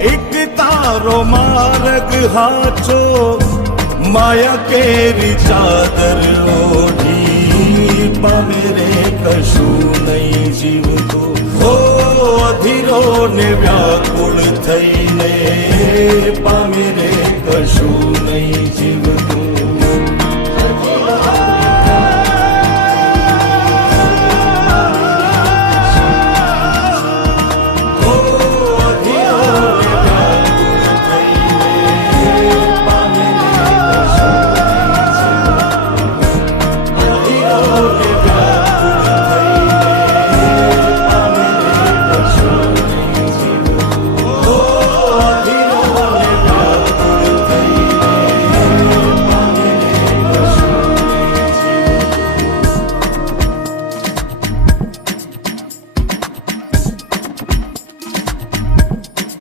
એક તારો માર્ગ હાચો માયા કેરી ચાદર ઓઢી પામે રે કશું નહીં જીવતો હો અધીરો ને વ્યાકુળ થઈને